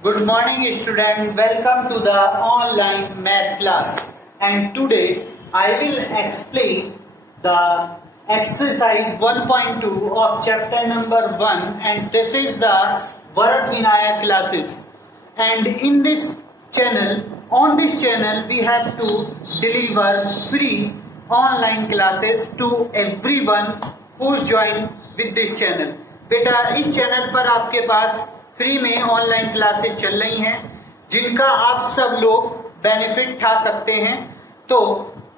Good morning, student. Welcome to the online math class. And today I will explain the exercise 1.2 of chapter number 1, and this is the Bharat Vinaya classes. And in this channel, on this channel, we have to deliver free online classes to everyone who's joined with this channel. बेटा इस channel पर आपके पास free में online classes चल रही हैं जिनका आप सब लोग बेनिफिट उठा सकते हैं। तो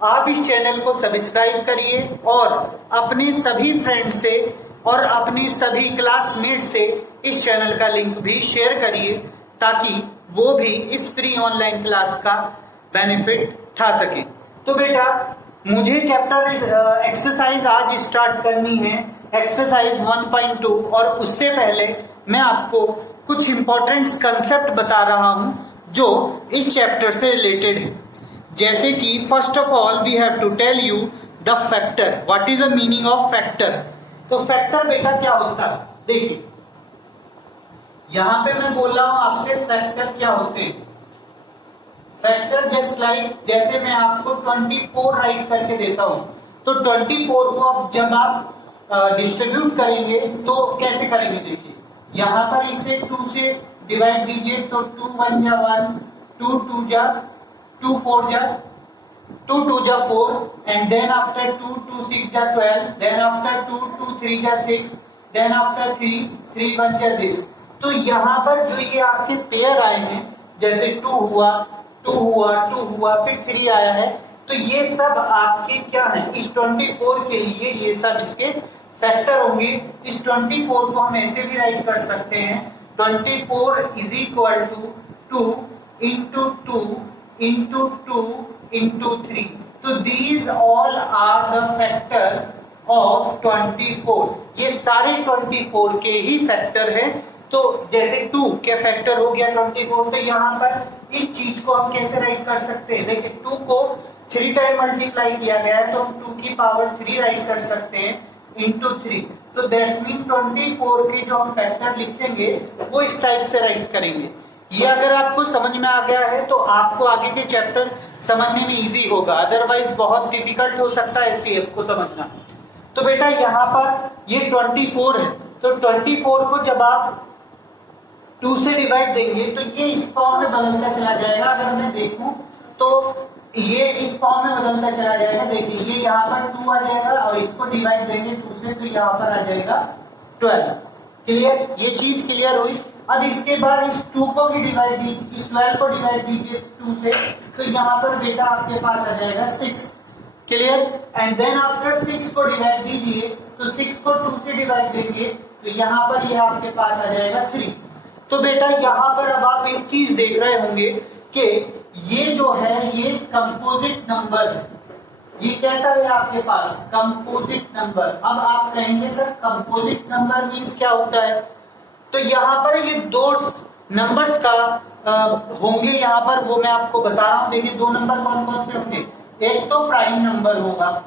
आप इस चैनल को सब्सक्राइब करिए और अपने सभी फ्रेंड से और अपने सभी क्लासमेट से इस चैनल का लिंक भी शेयर करिए ताकि वो भी इस फ्री ऑनलाइन क्लास का बेनिफिट उठा सके। तो बेटा मुझे चैप्टर एक्सरसाइज आज स्टार्ट करनी है, एक्सरसाइज 1.2, और उससे पहले मैं आपको कुछ इंपॉर्टेंट कंसेप्ट बता रहा हूं जो इस चैप्टर से रिलेटेड है। जैसे कि first of all we have to tell you the factor. What is the meaning of factor? तो फैक्टर बेटा क्या होता है, देखिए यहां पे मैं बोल रहा हूं आपसे फैक्टर क्या होते हैं। फैक्टर जस्ट लाइक जैसे मैं आपको 24 राइट करके देता हूं, तो 24 को अब जब आप डिस्ट्रीब्यूट करेंगे तो कैसे करेंगे, देखिए यहां पर इसे 2 से डिवाइड दीजिए तो 2 1 जा 1, 2 2 जा 2 4 जा 2 2 जा 4, एंड देन आफ्टर 2 2 6 जा 12, देन आफ्टर 2 2 3 जा 6, देन आफ्टर 3 3 1 जा दिस। तो यहाँ पर जो ये आपके पेयर आए हैं, जैसे 2 हुआ 2 हुआ 2 हुआ फिर 3 आया है, तो ये सब आपके क्या है, इस 24 के लिए ये सब इसके फैक्टर होंगे। इस 24 को हम ऐसे भी राइट कर सकते हैं, 24 is equal to 2 into 2 into 2 into 3। तो these all are the factor of 24। ये सारे 24 के ही फैक्टर है। तो जैसे 2 के फैक्टर हो गया 24, तो यहाँ पर इस चीज को हम कैसे राइट कर सकते हैं, देखिए 2 को 3 टाइम मल्टीप्लाई किया गया है तो हम 2 की पावर 3 राइट कर सकते हैं इंटू 3। तो दैट्स मीन 24 के जो हम फैक्टर लिखेंगे वो इस टाइप से राइट करेंगे। ये अगर आपको समझ में आ गया है तो आपको आगे के चैप्टर समझने में इजी होगा, अदरवाइज बहुत डिफिकल्ट हो सकता है एचसीएफ को समझना। तो बेटा यहाँ पर ये 24 है, तो 24 को जब आप 2 से डिवाइड देंगे तो ये इस फॉर्म में बदलता चला जाएगा। अगर मैं देखूं तो ये इस फॉर्म में बदलता चला जाएगा। देखिए ये यहाँ पर 2 आ जाएगा और इसको डिवाइड देंगे 2 से तो यहाँ पर आ जाएगा 12। क्लियर, ये चीज क्लियर हुई। अब इसके बाद इस 2 को भी डिवाइड दीजिए, इस 12 को डिवाइड दीजिए 2 से, तो यहाँ पर बेटा आपके पास आ जाएगा 6। क्लियर, एंड देन आफ्टर 6 को डिवाइड दीजिए तो 6 को 2 से डिवाइड देंगे तो यहाँ पर ये आपके पास आ जाएगा 3। तो बेटा यहाँ पर अब आप एक चीज देख रहे होंगे कि ये जो है ये कंपोजिट नंबर है। ये कैसा है आपके पास, कंपोजिट नंबर। अब आप कहेंगे सर कंपोजिट नंबर मीन्स क्या होता है, तो यहाँ पर ये 2 नंबर्स का होंगे यहाँ पर, वो मैं आपको बता रहा हूँ। देखिए 2 नंबर कौन कौन से होंगे, एक तो प्राइम नंबर होगा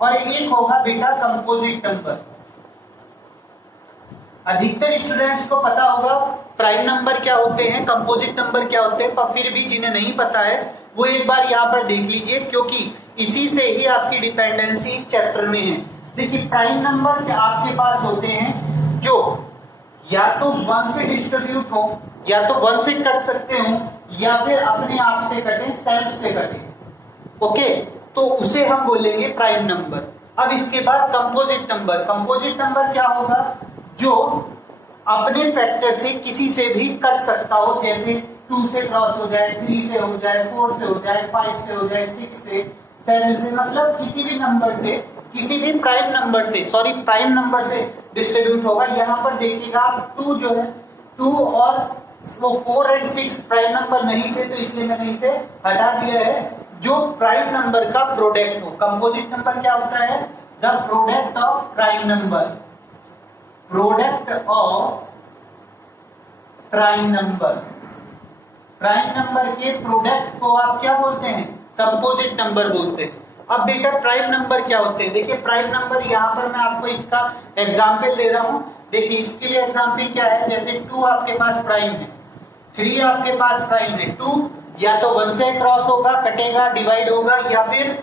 और एक होगा बेटा कंपोजिट नंबर। अधिकतर स्टूडेंट्स को पता होगा प्राइम नंबर क्या होते हैं, कंपोजिट नंबर क्या होते हैं, पर फिर भी जिन्हें नहीं पता है वो एक बार यहाँ पर देख लीजिए क्योंकि इसी से ही आपकी डिपेंडेंसी इस चैप्टर में है। देखिए प्राइम नंबर आपके पास होते हैं जो या तो 1 से डिस्ट्रीब्यूट हो, या तो 1 से कट सकते हो, या फिर अपने आप से कटे, सेल्फ से कटे। ओके, तो उसे हम बोलेंगे प्राइम नंबर। अब इसके बाद कंपोजिट नंबर। कंपोजिट नंबर क्या होगा, जो अपने फैक्टर से किसी से भी कट सकता हो, जैसे 2 से क्रॉस हो जाए, 3 से हो जाए, 4 से हो जाए, 5 से हो जाए, 6 से, 7 से, मतलब किसी भी नंबर से, किसी भी प्राइम नंबर से, सॉरी प्राइम नंबर से डिस्ट्रीब्यूट होगा। यहाँ पर देखिएगा आप 2 जो है 2 और वो 4 और 6 प्राइम नंबर नहीं थे तो इसलिए मैंने इसे हटा दिया है। जो प्राइम नंबर का प्रोडक्ट हो, कंपोजिट नंबर क्या होता है, the product of prime number, product of prime number. Prime number के प्रोडक्ट को आप क्या बोलते हैं, कंपोजिट नंबर बोलते हैं। अब बेटा प्राइम नंबर क्या होते हैं, देखिए प्राइम नंबर यहाँ पर मैं आपको इसका एग्जाम्पल दे रहा हूँ। देखिए इसके लिए एग्जाम्पल क्या है, जैसे 2 आपके पास प्राइम है, 3 आपके पास प्राइम है, 2 या तो 1 से क्रॉस होगा, कटेगा, डिवाइड होगा, या फिर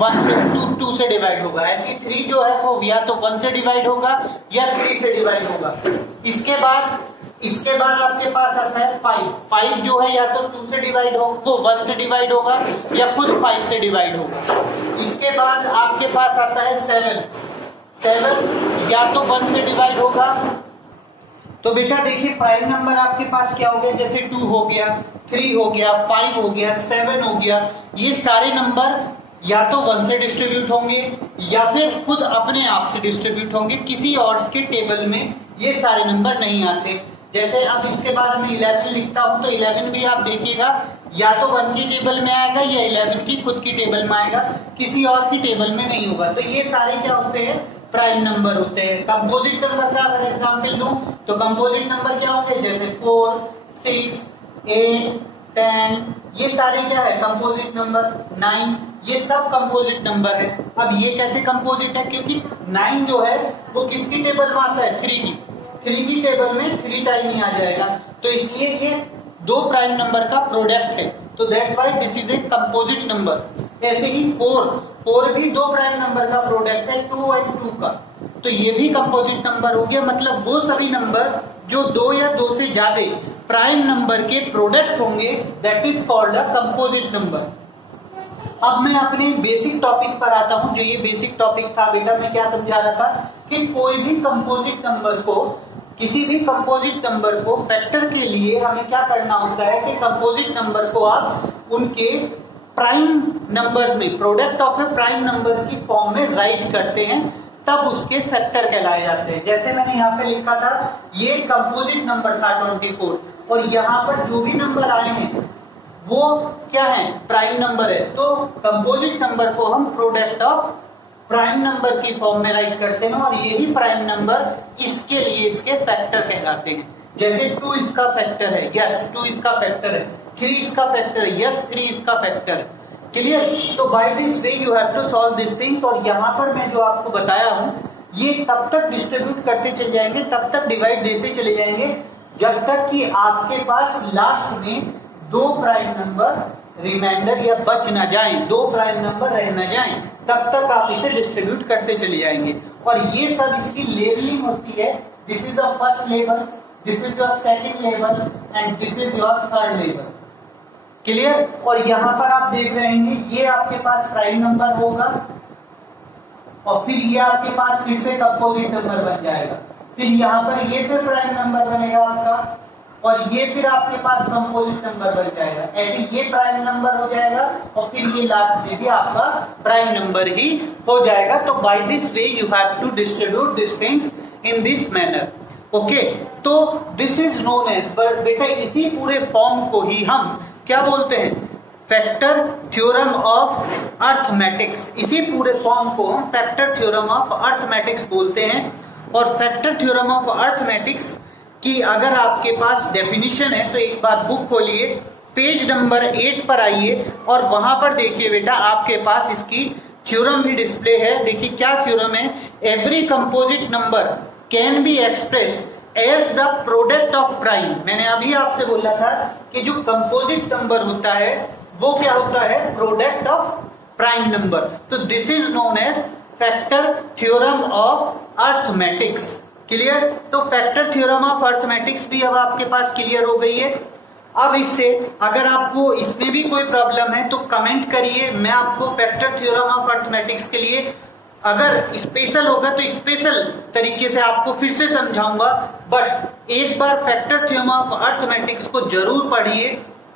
1 से 2 से डिवाइड होगा। ऐसी 3 जो है वो या तो 1 से डिवाइड होगा या 3 से डिवाइड होगा। इसके बाद आपके पास आता है 5 जो है या तो 2 से डिवाइड होगा, वो 1 से डिवाइड होगा या खुद 5 से डिवाइड होगा। इसके बाद आपके पास आता है 7 या तो 1 से डिवाइड होगा। तो बेटा देखिए प्राइम नंबर आपके पास क्या हो गया, जैसे 2 हो गया, 3 हो गया, 5 हो गया, 7 हो गया, ये सारे नंबर या तो 1 से डिस्ट्रीब्यूट होंगे या फिर खुद अपने आप से डिस्ट्रीब्यूट होंगे, किसी और के टेबल में ये सारे नंबर नहीं आते। जैसे अब इसके बाद में 11 लिखता हूं तो 11 भी आप देखिएगा या तो 1 की टेबल में आएगा या 11 की खुद की टेबल में आएगा, किसी और की टेबल में नहीं होगा। तो ये सारे क्या होते हैं, प्राइम नंबर होते हैं। कंपोजिट नंबर का अगर एग्जांपल दूं तो कंपोजिट नंबर क्या होंगे, जैसे 4, 6, 8, 10, ये सारे क्या है कंपोजिट नंबर। 9, ये सब कंपोजिट नंबर है। अब ये कैसे कंपोजिट है, क्योंकि 9 जो है वो किसकी टेबल में आता है, 3 की टेबल में 3 टाइम ही आ जाएगा, तो इसलिए ये 2 प्राइम नंबर का प्रोडक्ट है, तो that's why this is a composite number. ऐसे ही 4 भी 2 प्राइम नंबर का प्रोडक्ट है, 2 और 2 का, तो ये भी कंपोजिट नंबर हो गया। मतलब वो सभी नंबर जो 2 या 2 से ज्यादा प्राइम नंबर के प्रोडक्ट होंगे, that is called a composite number. अब मैं अपने बेसिक टॉपिक पर आता हूं। जो ये बेसिक टॉपिक था बेटा, मैं क्या समझा रहा था कि कोई भी कंपोजिट नंबर को, किसी भी कंपोजिट नंबर को फैक्टर के लिए हमें क्या करना होता है कि कंपोजिट नंबर को आप उनके प्राइम नंबर में, product of A prime number की फॉर्म में राइट करते हैं, तब उसके फैक्टर कहलाए जाते हैं। जैसे मैंने यहाँ पे लिखा था, ये कंपोजिट नंबर था 24, और यहाँ पर जो भी नंबर आए हैं वो क्या है, प्राइम नंबर है। तो कंपोजिट नंबर को हम प्रोडक्ट ऑफ प्राइम नंबर की फॉर्म में राइट करते हैं, और यही प्राइम नंबर इसके लिए इसके फैक्टर कहलाते हैं। जैसे 2 इसका फैक्टर है, यस 2 इसका फैक्टर है, 3 इसका फैक्टर है, यस 3 इसका फैक्टर है। क्लियर? तो by this way you have to solve this things. और यहाँ पर मैं जो आपको बताया हूँ, ये तब तक डिस्ट्रीब्यूट करते चले जाएंगे, तब तक डिवाइड देते चले जाएंगे, जब तक कि आपके पास लास्ट में 2 प्राइम नंबर रिमाइंडर या बच ना जाएं, 2 प्राइम नंबर रह ना जाएं, तब तक आप इसे डिस्ट्रीब्यूट करते चले जाएंगे। और ये सब इसकी लेवलिंग होती है। This is the first level, this is your second level and this is your third level. Clear? और यहाँ पर आप देख रहे हैं, ये आपके पास प्राइम नंबर होगा और फिर ये आपके पास फिर से कंपोजिट नंबर बन जाएगा, फिर यहाँ पर ये फिर प्राइम नंबर बनेगा आपका, और ये फिर आपके पास कंपोजिट नंबर बन जाएगा। ऐसे ये प्राइम नंबर हो जाएगा और फिर ये लास्ट में भी आपका प्राइम नंबर ही हो जाएगा। तो by this way you have to distribute this things in this manner. Okay, तो दिस इज नोन एज, बेटा इसी पूरे फॉर्म को ही हम क्या बोलते हैं, फैक्टर थ्योरम ऑफ अर्थमेटिक्स। इसी पूरे फॉर्म को हम फैक्टर थ्योरम ऑफ अर्थमेटिक्स बोलते हैं। और फैक्टर थ्योरम ऑफ अर्थमेटिक्स कि अगर आपके पास डेफिनेशन है तो एक बार बुक खोलिए, पेज नंबर 8 पर आइए और वहां पर देखिए बेटा आपके पास इसकी थ्योरम भी डिस्प्ले है। देखिए क्या थ्योरम है, every composite number can be express as the product of prime. मैंने अभी आपसे बोला था कि जो कंपोजिट नंबर होता है वो क्या होता है, प्रोडक्ट ऑफ प्राइम नंबर। तो this is known age factor theorem of arithmetics. Clear? तो फैक्टर थ्योरम ऑफ अर्थमेटिक्स भी अब आपके पास क्लियर हो गई है। अब इससे अगर आपको इसमें भी कोई प्रॉब्लम है तो कमेंट करिए, मैं आपको फैक्टर थ्योरम ऑफ अर्थमेटिक्स के लिए अगर स्पेशल होगा तो स्पेशल तरीके से आपको फिर से समझाऊंगा। बट एक बार फैक्टर थ्योरम ऑफ अर्थमेटिक्स को जरूर पढ़िए,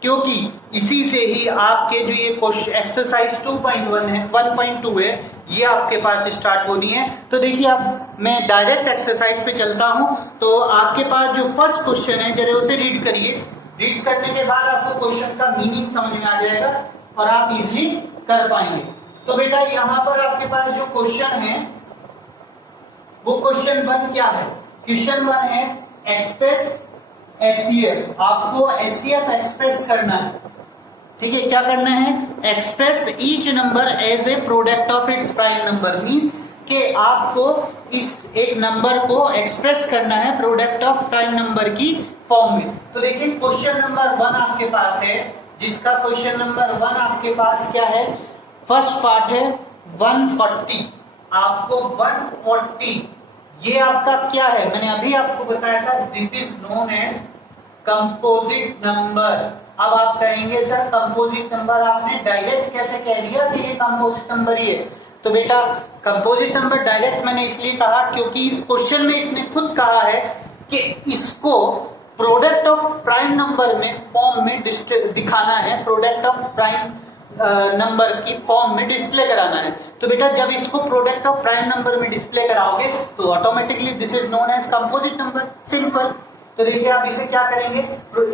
क्योंकि इसी से ही आपके जो ये क्वेश्चन एक्सरसाइज 2.1 है, 1.2 है, ये आपके पास स्टार्ट होनी है। तो देखिए अब मैं डायरेक्ट एक्सरसाइज पे चलता हूं। तो आपके पास जो फर्स्ट क्वेश्चन है जरा उसे रीड करिए। रीड करने के बाद आपको क्वेश्चन का मीनिंग समझ में आ जाएगा और आप इजीली कर पाएंगे। तो बेटा यहाँ पर आपके पास जो क्वेश्चन है वो क्वेश्चन 1 क्या है, क्वेश्चन 1 है एक्सप्रेस एचसीएफ। आपको एचसीएफ एक्सप्रेस करना है, ठीक है? क्या करना है, express each number as a product of its prime number. Means कि आपको इस एक नंबर को एक्सप्रेस करना है प्रोडक्ट ऑफ प्राइम नंबर की फॉर्म में। तो देखिए क्वेश्चन नंबर 1 आपके पास है, जिसका क्वेश्चन नंबर 1 आपके पास क्या है, फर्स्ट पार्ट है 140। आपको 140 ये आपका क्या है, मैंने अभी आपको बताया था, this is known as composite number. अब आप कहेंगे सर कंपोजिट नंबर आपने डायरेक्ट कैसे कह दिया कि ये कंपोजिट नंबर ही है। तो बेटा कंपोजिट नंबर डायरेक्ट मैंने इसलिए कहा क्योंकि इस क्वेश्चन में इसने खुद कहा है कि इसको प्रोडक्ट ऑफ प्राइम नंबर में फॉर्म में दिखाना है, प्रोडक्ट ऑफ प्राइम नंबर की फॉर्म में डिस्प्ले कराना है। तो बेटा जब इसको प्रोडक्ट ऑफ प्राइम नंबर में डिस्प्ले कराओगे तो automatically this is known as composite number, simple. तो देखिए आप इसे क्या करेंगे,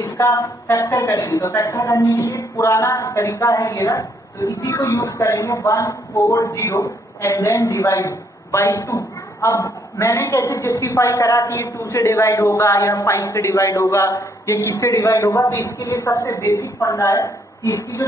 इसका फैक्टर करेंगे। तो फैक्टर करने के लिए पुराना तरीका है ये ना, तो इसी को यूज करेंगे 140 एंड देन डिवाइड बाई 2। अब मैंने कैसे जस्टिफाई करा कि ये 2 से डिवाइड होगा या 5 से डिवाइड होगा, ये किससे डिवाइड होगा, तो इसके लिए सबसे बेसिक फंडा है कि इसकी जो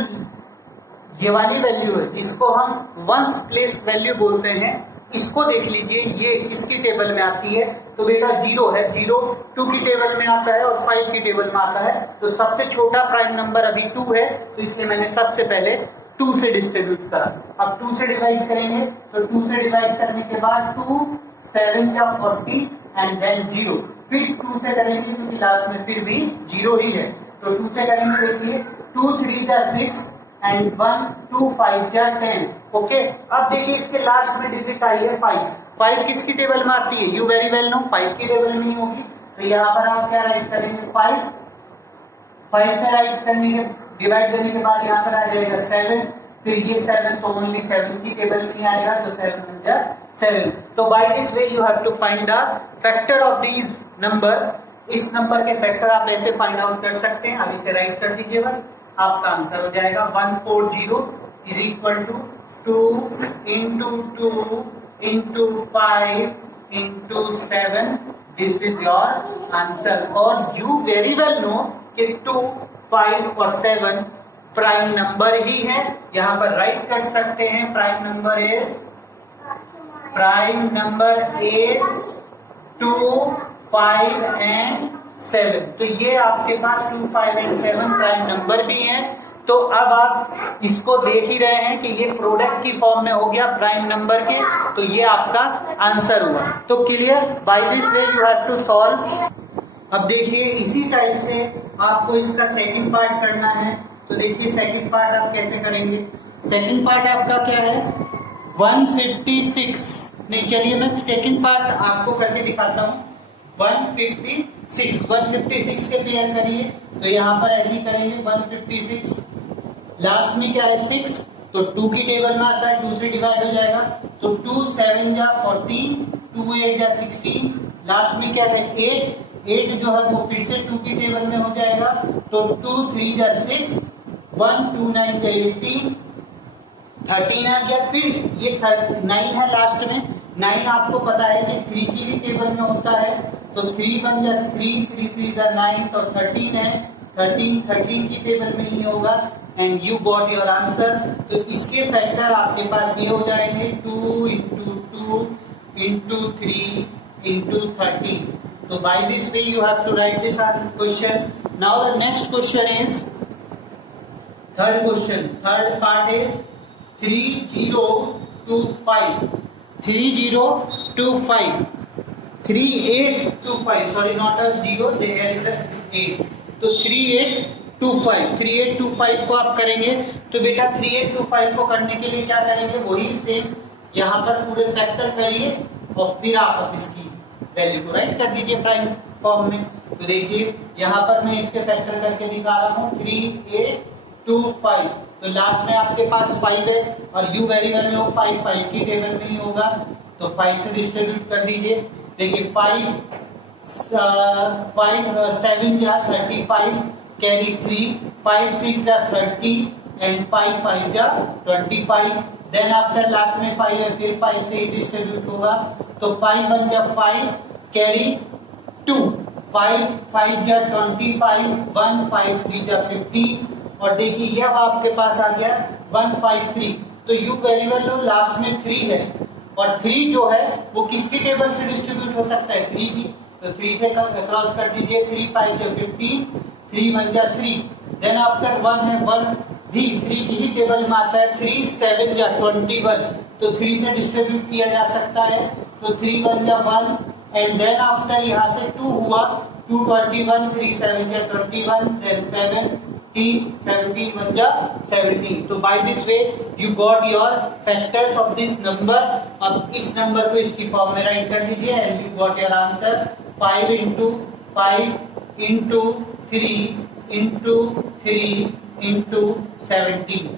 ये वाली वैल्यू है जिसको हम वंस प्लेस्ड वैल्यू बोलते हैं, इसको देख लीजिए, ये किसकी टेबल में आती है, तो बेटा 0 है, 0 2 की टेबल में आता है और 5 की टेबल में आता है। तो सबसे छोटा प्राइम नंबर अभी 2 है, तो इसलिए मैंने सबसे पहले 2 से डिस्ट्रीब्यूट करा। अब 2 से डिवाइड करेंगे, तो 2 से डिवाइड करने के बाद 2 7 या 40 एंड देन 0, फिर 2 से करेंगे क्योंकि लास्ट में फिर भी 0 ही है, तो 2 से करेंगे, देखिए 2 3 या 6 एंड 1 2 5 या 10। ओके, अब देखिए इसके लास्ट में डिजिट आई है 5। 5 किसकी टेबल में आती है, यू वेरी वेल नो 5 की टेबल में ही होगी। तो यहाँ पर आप क्या राइट करेंगे 5 से राइट करने के डिवाइड करने के बाद यहाँ पर आ जाएगा 7, फिर ये 7 तो ओनली 7 की टेबल में ही आएगा, तो 7 तो by this way you have to find the factor of these number. इस नंबर के फैक्टर आप ऐसे फाइंड आउट कर सकते हैं। अब इसे राइट कर दीजिए, बस आपका आंसर हो जाएगा 140 is equal to 2 into 2 into 5 into 7। This is your answer. और यू वेरी वेल नो कि 2 5 और 7 प्राइम नंबर ही है, यहाँ पर राइट कर सकते हैं प्राइम नंबर इज 2 5 एंड 7। तो ये आपके पास 2 5 एंड 7 प्राइम नंबर भी हैं। तो अब आप इसको देख ही रहे हैं कि ये प्रोडक्ट की फॉर्म में हो गया प्राइम नंबर के, तो ये आपका आंसर हुआ। तो clear, by this way you have to solve. अब देखिए इसी टाइप से आपको इसका सेकंड पार्ट करना है। तो देखिए सेकंड पार्ट आप कैसे करेंगे। सेकंड पार्ट आपका क्या है 156। नहीं चलिए मैं सेकंड पार्ट आपको करके दिखाता हूँ। 156 के पेयर करिए, तो यहाँ पर ऐसे ही करेंगे 156, लास्ट में क्या है 6, तो 2 की टेबल में आता है, 2 से डिवाइड हो जाएगा, तो 2 7 या 14, 2 8 या 16, लास्ट में क्या है 8 जो है वो फिर से 2 की टेबल में हो जाएगा, तो 2 3 या 6, 1 2 9 या 18, 13 आ गया, फिर ये 9 है लास्ट में। 9 आपको पता है कि 3 की भी टेबल में होता है, तो 3 1 या 3 3 3 या 9, तो 13 है, 13 की टेबल में ही होगा and you got your answer. तो इसके फैक्टर आपके पास ये हो जाएंगे 2 इंटू 2 इंटू 3 इंटू 13। तो by this way you have to write this question. Now the next question is third part is 3025 3825, sorry not a 0, there is a 8, तो 3825 को आप करेंगे। तो बेटा 3825 को करने के लिए क्या करेंगे, वही सेम यहाँ पर पूरे फैक्टर करिए और फिर आप इसकी वैल्यू को राइट कर दीजिए प्राइम फॉर्म में। तो देखिए यहाँ पर मैं इसके फैक्टर करके दिखा रहा हूँ 3825, तो लास्ट में आपके पास 5 है और यू वेरी वेल में 5 की टेबल में ही होगा, तो 5 से डिस्ट्रीब्यूट कर दीजिए। देखिए 5 7 या 35 कैरी 3, 5 6 या 30 एंड 5 5 या 25, देन आफ्टर लास्ट में 5 है, फिर 5 से डिस्ट्रीब्यूट होगा, तो 5 1 या 5 कैरी 2, 5 5 या 25, 1 5 3 या 50, और देखिए ये अब आपके पास आ गया 153, तो you very well low last में 3 है, और 3 जो है वो किसकी टेबल से डिस्ट्रीब्यूट हो सकता है, 3 की, तो 3 से क्रॉस कर दीजिए, 3 5 जो 15, 3 1 जा 3, देन आफ्टर 1 है 1 भी 3 की ही टेबल में आता है, 3 7 जा 21, तो 3 से डिस्ट्रीब्यूट किया जा सकता है, तो 3 1 जा 1 एंड देन आफ्टर यहाँ से 2 हुआ, 2 21, 3 7 जा 21, देन 7 17 1 जा 17, तो by this way you got your factors of this number. अब इस नंबर को इसकी फॉर्म में राइट कर दीजिए and you got your answer 5 into 5 into 3 into 3 into 17।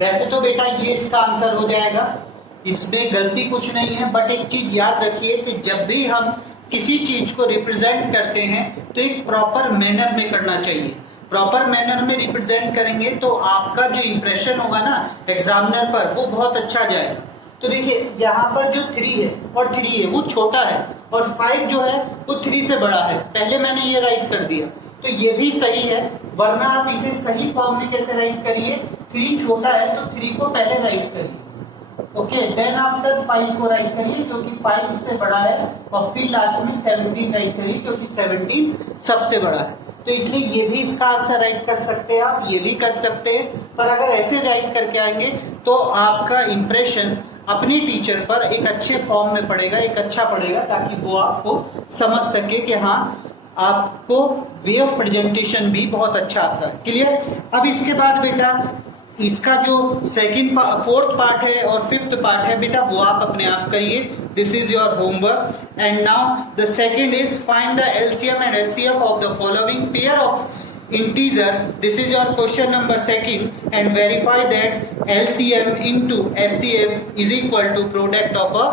वैसे तो बेटा ये इसका आंसर हो जाएगा, इसमें गलती कुछ नहीं है, बट एक चीज याद रखिए कि जब भी हम किसी चीज को रिप्रेजेंट करते हैं तो एक प्रॉपर मैनर में करना चाहिए। प्रॉपर मैनर में रिप्रेजेंट करेंगे तो आपका जो इंप्रेशन होगा ना एग्जामिनर पर वो बहुत अच्छा जाएगा। तो देखिए यहाँ पर जो 3 है और 3 है वो छोटा है और 5 जो है वो 3 से बड़ा है, पहले मैंने ये राइट कर दिया, तो ये भी सही है, वरना आप इसे सही फॉर्म में कैसे राइट करिए, 3 छोटा है तो 3 को पहले राइट करिए, ओके, देन आफ्टर 5 को राइट करिए क्योंकि 5 उससे बड़ा है, और फिर लास्ट में 17 राइट करिए क्योंकि 17 सबसे बड़ा है। तो इसलिए ये भी इसका आंसर राइट कर सकते हैं आप, ये भी कर सकते हैं, पर अगर ऐसे राइट करके आएंगे तो आपका इंप्रेशन अपने टीचर पर एक अच्छे फॉर्म में पड़ेगा, एक अच्छा पड़ेगा, ताकि वो आपको समझ सके कि हाँ आपको वे ऑफ प्रेजेंटेशन भी बहुत अच्छा आता है। क्लियर? अब इसके बाद बेटा इसका जो फोर्थ पार्ट है और फिफ्थ पार्ट है बेटा वो आप अपने आप करिए, this is your homework. And now the second is find the LCM and HCF of the following pair of integer, this is your question number second, and verify that LCM into HCF is equal to product of a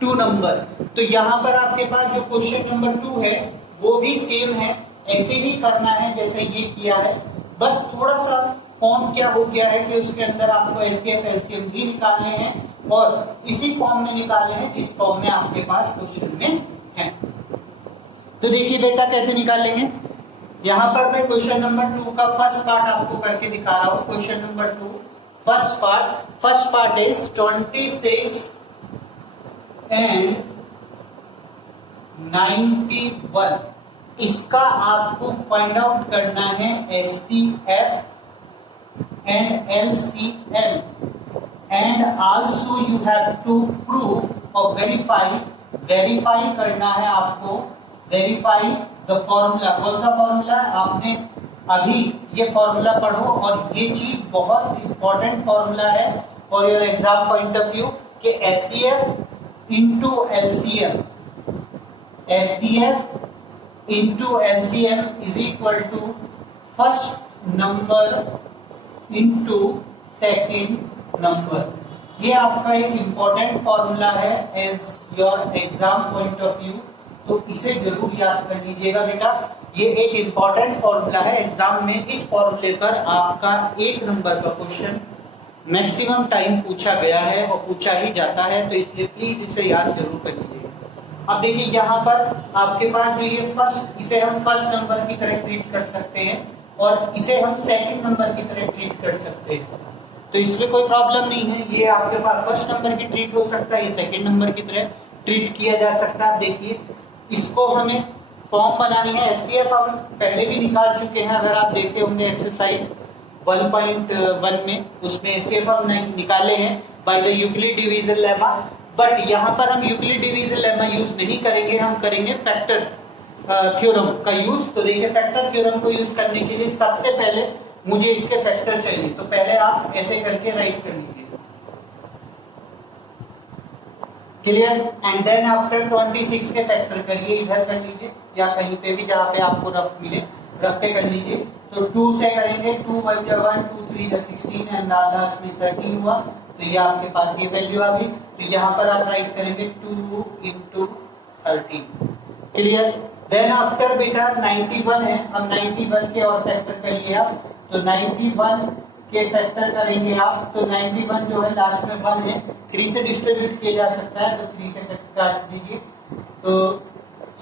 two number। तो यहाँ पर आपके पास जो question number 2 है वो भी same है, ऐसे ही करना है जैसे ये किया है, बस थोड़ा सा फॉर्म क्या हो गया है कि उसके अंदर आपको HCF LCM भी निकालने हैं और इसी फॉर्म में निकालने हैं जिस फॉर्म में आपके पास क्वेश्चन में है। तो देखिए बेटा कैसे निकालेंगे, यहाँ पर मैं क्वेश्चन नंबर 2 का फर्स्ट पार्ट आपको करके दिखा रहा हूँ। Question number 2 first part is 26 and 91। इसका आपको फाइंड आउट करना है HCF and LCM and also you have to prove or verify करना है आपको, वेरीफाई द फॉर्मूला। कौन सा फॉर्मूला? आपने अभी ये फॉर्मूला पढ़ो और ये चीज बहुत इंपॉर्टेंट फॉर्मूला है for your exam point of view कि HCF into LCM, HCF into LCM is equal to first number into second number. ये आपका एक इंपॉर्टेंट फॉर्मूला है as your exam point of view, तो इसे जरूर याद कर लीजिएगा बेटा। ये एक इंपॉर्टेंट फॉर्मूला है एग्जाम में, इस फॉर्मूले पर आपका 1 नंबर का क्वेश्चन मैक्सिमम टाइम पूछा गया है और पूछा ही जाता है, तो इसलिए प्लीज इसे याद जरूर कर लीजिएगा। अब देखिए यहाँ पर आपके पास जो ये इसे हम फर्स्ट नंबर की तरह ट्रीट कर सकते हैं और इसे हम सेकंड नंबर की तरह ट्रीट कर सकते हैं, तो इसमें कोई प्रॉब्लम नहीं है। ये आपके पास फर्स्ट नंबर की ट्रीट हो सकता है, ये सेकंड नंबर की तरह ट्रीट किया जा सकता है। देखिए इसको हमें फॉर्म बनानी है, HCF हम पहले भी निकाल चुके हैं, अगर आप देखे होंगे एक्सरसाइज 1.1 में, उसमें HCF हम निकाले हैं by the Euclid division lemma, but यहाँ पर हम यूक्लिड डिवीजन लेमा यूज नहीं करेंगे, हम करेंगे फैक्टर थ्योरम का यूज। तो देखिए फैक्टर थ्योरम को यूज करने के लिए सबसे पहले मुझे इसके फैक्टर चाहिए, तो पहले आप ऐसे करके राइट कर लीजिए, क्लियर। एंड देन आफ्टर 26 के फैक्टर करिए, इधर कर लीजिए या कहीं पे भी जहाँ पे आपको रफ मिले रफ पे कर लीजिए। तो 2 से करेंगे, 2 1 जा 1, 2 3 जा 16 एंड लास्ट में 13 हुआ, तो ये आपके पास ये वैल्यू आ गई। तो यहाँ पर आप राइट करेंगे 2 into 13, क्लियर। देन आफ्टर बेटा 91 है, अब 91 के और फैक्टर करिए आप, तो 91 के फैक्टर करेंगे आप, तो 91 जो है लास्ट में 1 है, 3 से डिस्ट्रीब्यूट किया जा सकता है, तो 3 से काट दीजिए, तो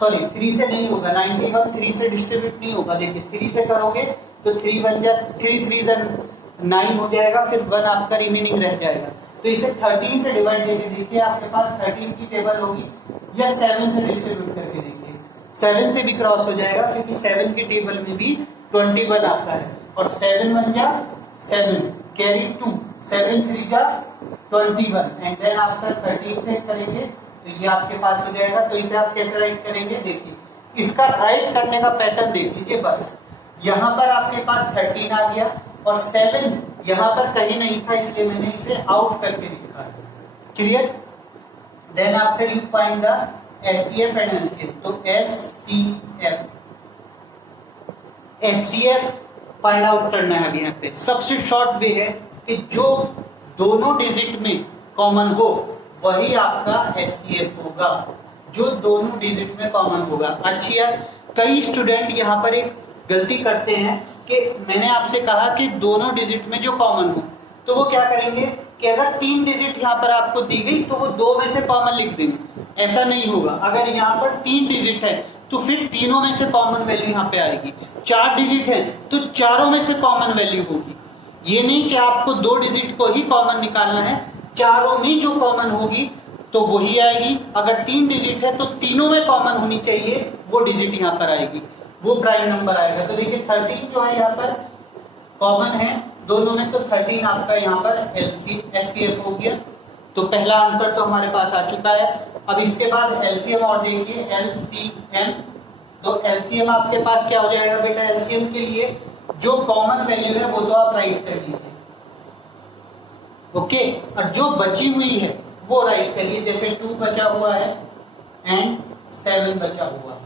सॉरी 3 से नहीं होगा, 91 3 से डिस्ट्रीब्यूट नहीं होगा। देखिए 3 से करोगे तो 3 1 जा 3 3 9 हो जाएगा, फिर 1 आपका रिमेनिंग रह जाएगा। तो इसे 13 से डिवाइड करके देखिए, आपके पास 13 की टेबल होगी, या 7 से डिस्ट्रीब्यूट करके देखिए, 7 से भी क्रॉस हो जाएगा क्योंकि 7 की टेबल में भी 21 आता है, और 7 1 जा 7 कैरी 2, 7 3 जा 21, एंड देन आफ्टर 13 से करेंगे तो ये आपके पास हो जाएगा। तो इसे आप कैसे राइट करेंगे, देखिए इसका राइट करने का पैटर्न देख लीजिए। बस यहाँ पर आपके पास 13 आ गया और 7 यहाँ पर कहीं नहीं था, इसलिए मैंने इसे आउट करके लिखा है। Clear? Then after you find the HCF and LCM. तो एचसीएफ फाइंड आउट करना है अभी यहाँ पे। सबसे शॉर्ट वे है कि जो दोनों डिजिट में कॉमन हो वही आपका एचसीएफ होगा, जो दोनों डिजिट में कॉमन होगा। अच्छी है, कई स्टूडेंट यहाँ पर एक गलती करते हैं कि मैंने आपसे कहा कि दोनों डिजिट में जो कॉमन हो, तो वो क्या करेंगे कि अगर 3 डिजिट यहाँ पर आपको दी गई तो वो 2 में से कॉमन लिख देंगे। ऐसा नहीं होगा। अगर यहाँ पर 3 डिजिट है तो फिर तीनों में से कॉमन वैल्यू यहाँ पे आएगी। 4 डिजिट है तो चारों में से कॉमन वैल्यू होगी। ये नहीं कि आपको 2 डिजिट को ही कॉमन निकालना है, चारों में जो कॉमन होगी तो वही आएगी। अगर 3 डिजिट है तो तीनों में कॉमन होनी चाहिए, वो डिजिट यहाँ पर आएगी, वो प्राइम नंबर आएगा। तो देखिए 13 जो है यहाँ पर कॉमन है दोनों में, तो 13 आपका यहाँ पर एचसीएफ हो गया। तो पहला आंसर तो हमारे पास आ चुका है। अब इसके बाद एलसीएम और देखिए, एलसीएम। तो एलसीएम आपके पास क्या हो जाएगा बेटा, एलसीएम के लिए जो कॉमन वैल्यू है वो तो आप राइट कर लीजिए, ओके, और जो बची हुई है वो राइट करिए। जैसे 2 बचा हुआ है एंड 7 बचा हुआ है।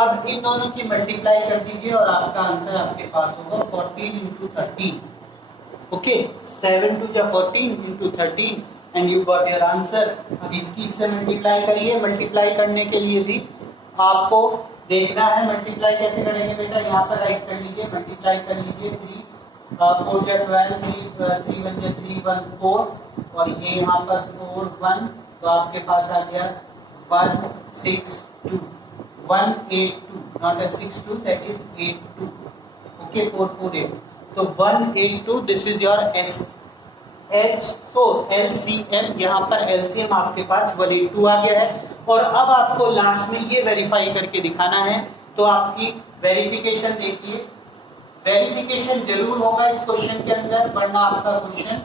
अब इन दोनों की मल्टीप्लाई कर दीजिए और आपका आंसर आपके पास होगा 14 into 13, ओके। 7 2 जा 14 into 13 and you got your answer. अब इसकी इससे मल्टीप्लाई करिए। मल्टीप्लाई करने के लिए भी आपको देखना है मल्टीप्लाई कैसे करेंगे बेटा। यहाँ पर राइट कर लीजिए, मल्टीप्लाई कर लीजिए। 3 4 जा 12, 3 1 जा 3 1 4, और ये यहाँ पर 4 1, तो आपके पास आ गया 1 6 2 1 8 2, not a 6 2, that is 8 2, okay, 4 4 8, तो 1 8 2, this is your S H. तो एलसीएम, यहाँ पर एलसीएम आपके पास 182 आ गया है। और अब आपको लास्ट में ये वेरीफाई करके दिखाना है। तो आपकी वेरिफिकेशन देखिए, वेरिफिकेशन जरूर होगा इस क्वेश्चन के अंदर, वरना आपका क्वेश्चन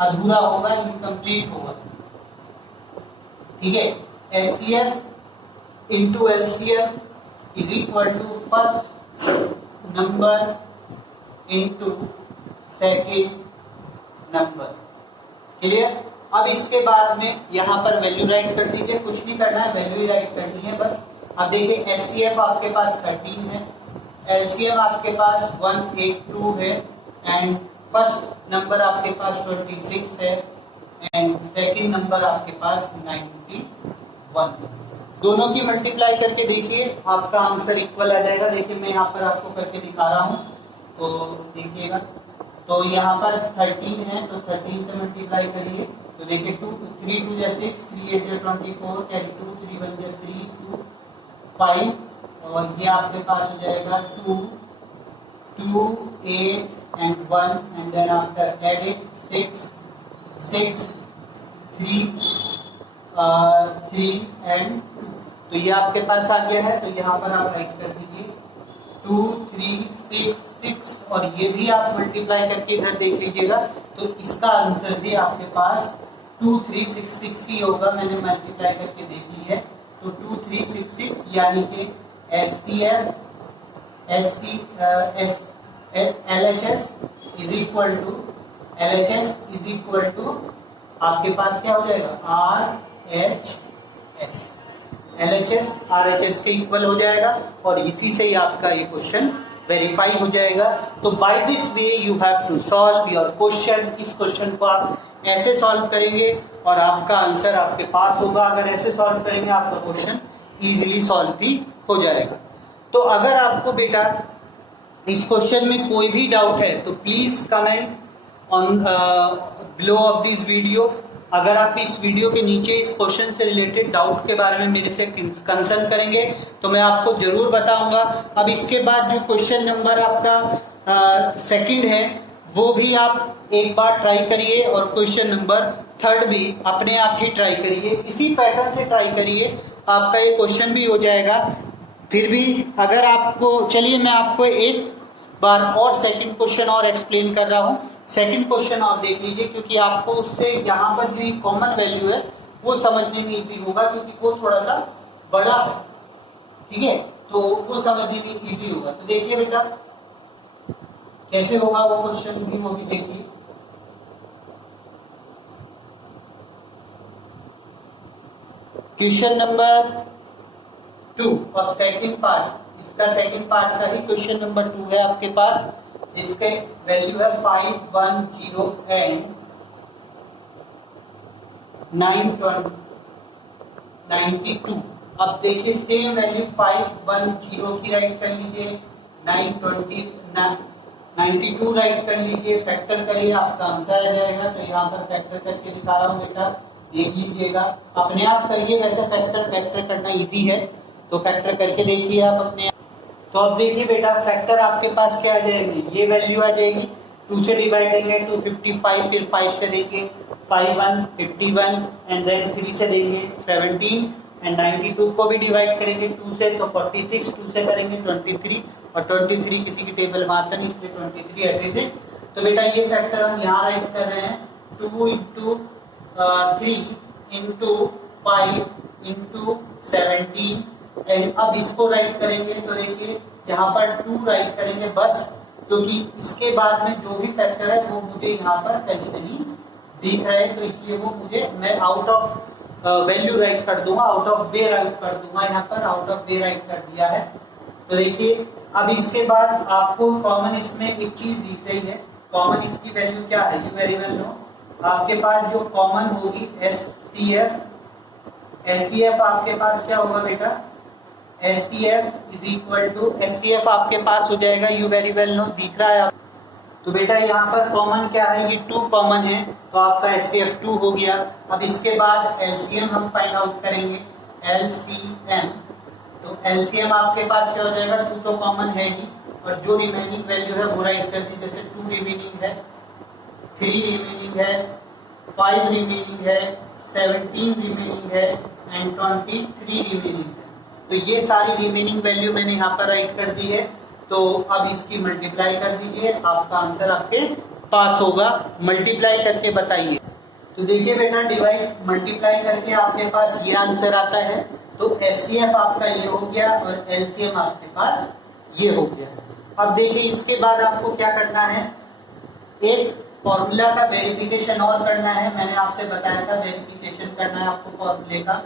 अधूरा होगा, इनकम्प्लीट होगा। ठीक है, HCF into LCM is equal to first number into second number. Clear? अब इसके बाद में यहाँ पर वैल्यू राइट कर दीजिए, कुछ नहीं करना है, वैल्यू ही राइट करनी है बस। अब देखिए एचसीएफ आपके पास 13 है, एलसीएम आपके पास 182 है, एंड फर्स्ट नंबर आपके पास 26 है, एंड सेकंड नंबर आपके पास 91। दोनों की मल्टीप्लाई करके देखिए, आपका आंसर इक्वल आ जाएगा। देखिए मैं यहाँ पर आपको करके दिखा रहा हूँ, तो देखिएगा। तो यहाँ पर 13 है, तो 13 से मल्टीप्लाई करिए, तो देखिए 2 3 2 जा 6, 3 8 जा 24, कैरी 2 3 1 जा 3 2 5, और ये आपके पास हो जाएगा 2 2 8 and 1, and then after add it 6 6 3 3 and 2, तो ये आपके पास आ गया है। तो यहाँ पर आप राइट कर दीजिए 2 3 6 6, और ये भी आप मल्टीप्लाई करके घर देख लीजिएगा, तो इसका आंसर भी आपके पास 2366 ही होगा। मैंने मल्टीप्लाई करके देख ली है, तो 2366, यानी कि HCF LHS is equal to आपके पास क्या हो जाएगा, आरएचएस। एलएचएस आरएचएस के इक्वल हो जाएगा, और इसी से ही आपका ये क्वेश्चन वेरीफाई हो जाएगा। तो by this way you have to solve your question. इस क्वेश्चन को आप ऐसे सॉल्व करेंगे और आपका आंसर आपके पास होगा। अगर ऐसे सॉल्व करेंगे आपका क्वेश्चन इजीली सॉल्व भी हो जाएगा। तो अगर आपको बेटा इस क्वेश्चन में कोई भी डाउट है तो please comment on below of this video. अगर आप इस वीडियो के नीचे इस क्वेश्चन से रिलेटेड डाउट के बारे में मेरे से कंसर्न करेंगे तो मैं आपको जरूर बताऊंगा। अब इसके बाद जो क्वेश्चन नंबर आपका सेकंड है, वो भी आप एक बार ट्राई करिए और क्वेश्चन नंबर 3 भी अपने आप ही ट्राई करिए, इसी पैटर्न से ट्राई करिए, आपका ये क्वेश्चन भी हो जाएगा। फिर भी अगर आपको, चलिए मैं आपको एक बार और सेकंड क्वेश्चन और एक्सप्लेन कर रहा हूँ। सेकंड क्वेश्चन आप देख लीजिए, क्योंकि आपको उससे यहाँ पर जो कॉमन वैल्यू है वो समझने में इजी होगा, क्योंकि वो थोड़ा सा बड़ा है, ठीक है, तो वो समझने में इजी होगा। तो देखिए बेटा कैसे होगा वो क्वेश्चन भी, वो भी देखिए। क्वेश्चन नंबर 2 और सेकंड पार्ट, इसका सेकंड पार्ट का ही क्वेश्चन नंबर 2 है आपके पास, जिसके वैल्यू है 510 एंड 992। अब देखिए सेम वैल्यू 510 की राइट कर लीजिए, 92 राइट कर लीजिए, फैक्टर करिए, आपका आंसर आ जाएगा। तो यहाँ पर फैक्टर करके दिखा रहा हूँ बेटा, देख लीजिएगा, अपने आप करिए, वैसे फैक्टर करना इजी है, तो फैक्टर करके देखिए आप अपने। तो अब देखिए बेटा फैक्टर आपके पास क्या आ जाएंगे, ये वैल्यू आ जाएगी, 2 से डिवाइड करेंगे 255, फिर 5 से देंगे 51 एंड देन 3 से देंगे 17 एंड 92 को भी डिवाइड करेंगे 2 से तो 46, 2 से करेंगे 23 और 23 किसी की टेबल में आता नहीं, इसलिए 23 ऐसे थे। तो बेटा ये फैक्टर हम यहाँ राइट कर रहे हैं, 2 into 3 into 5 into 17 एंड अब इसको राइट करेंगे तो देखिए यहाँ पर 2 राइट करेंगे बस, क्योंकि इसके बाद में जो भी फैक्टर है वो मुझे यहाँ पर कहीं कहीं दिख रहा है, तो इसलिए वो मुझे, मैं आउट ऑफ वैल्यू राइट कर दूंगा, आउट ऑफ वे राइट कर दूंगा, यहाँ पर आउट ऑफ वे राइट कर दिया है। तो देखिए अब इसके बाद आपको कॉमन इसमें एक चीज दिख रही है, कॉमन इसकी वैल्यू क्या है, यू वेरी वेल नो। आपके पास जो कॉमन होगी एससीएफ आपके पास क्या होगा बेटा, SCF is equal to, SCF आपके पास हो जाएगा, यू वेरी वेल नो, दिख रहा है आप। तो बेटा यहाँ पर कॉमन क्या है, ये 2 कॉमन है, तो आपका एससीएफ 2 हो गया। अब इसके बाद एलसीएम हम फाइंड आउट करेंगे, एलसीएम, तो एलसीएम आपके पास क्या हो जाएगा, 2 तो कॉमन है ही, और जो रिमेनिंग वैल्यू है वो राइट कर दी, जैसे 2 रिमेनिंग है, 3 रिमेनिंग है, 5 रिमेनिंग है, 17 रिमेनिंग है एंड 23 रिमेनिंग है। तो ये सारी रिमेनिंग वैल्यू मैंने यहाँ पर राइट कर दी है। तो अब इसकी मल्टीप्लाई कर दीजिए, आपका आंसर आपके पास होगा, मल्टीप्लाई करके बताइए। तो देखिए बेटा डिवाइड मल्टीप्लाई करके आपके पास ये आंसर आता है, तो एचसीएफ आपका ये हो गया और एलसीएम आपके पास ये हो गया। अब देखिए इसके बाद आपको क्या करना है, एक फॉर्मूला का वेरिफिकेशन और करना है, मैंने आपसे बताया था वेरिफिकेशन करना है आपको फॉर्मूले का,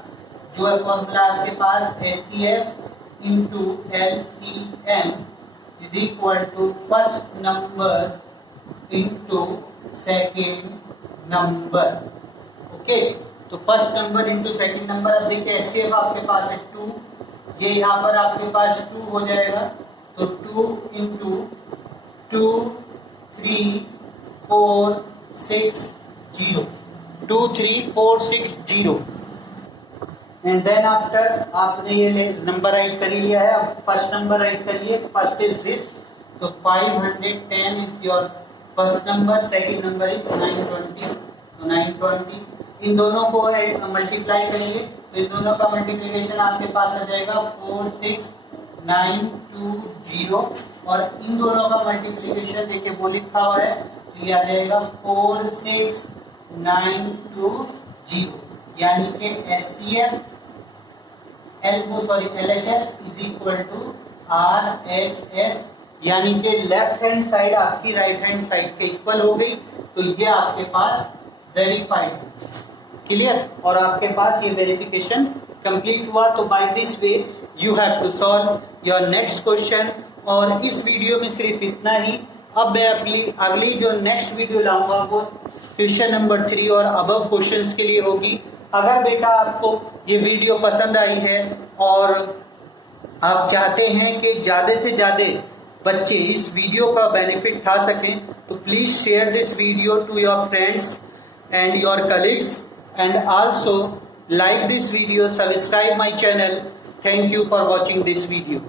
जो है फॉर्मूला आपके पास HCF into LCM is equal to first number into second number. Okay, तो first number into second number. अब देखिए एचसीएफ आपके पास है 2, ये यहाँ पर आपके पास 2 हो जाएगा, तो 2 इंटू 2 3 4 6 0, 2 3 4 6 0 एंड देन आफ्टर आपने ये नंबर राइट कर लिया है। अब फर्स्ट नंबर राइट करिए, फर्स्ट इज दिस, तो 510 is your first number, second number is 920, तो 920 इन दोनों को मल्टीप्लाई करिए, तो इन दोनों का मल्टीप्लिकेशन आपके पास आ जाएगा 46920 और इन दोनों का मल्टीप्लिकेशन देखिए वो लिखा हुआ है, तो ये आ जाएगा 46920, यानी कि HCF LHS is equal to RHS, यानी कि लेफ्ट हैंड साइड आपकी राइट हैंड साइड के इक्वल हो गई, तो ये आपके पास वेरीफाइड, क्लियर, और आपके पास ये वेरिफिकेशन कंप्लीट हुआ। तो by this way you have to solve your next question. और इस वीडियो में सिर्फ इतना ही। अब मैं अगली जो नेक्स्ट वीडियो लाऊंगा वो क्वेश्चन नंबर 3 और अबव क्वेश्चंस के लिए होगी। अगर बेटा आपको ये वीडियो पसंद आई है और आप चाहते हैं कि ज्यादा से ज्यादा बच्चे इस वीडियो का बेनिफिट उठा सकें, तो please share this video to your friends and your colleagues, and also like this video, subscribe my channel. Thank you for watching this video.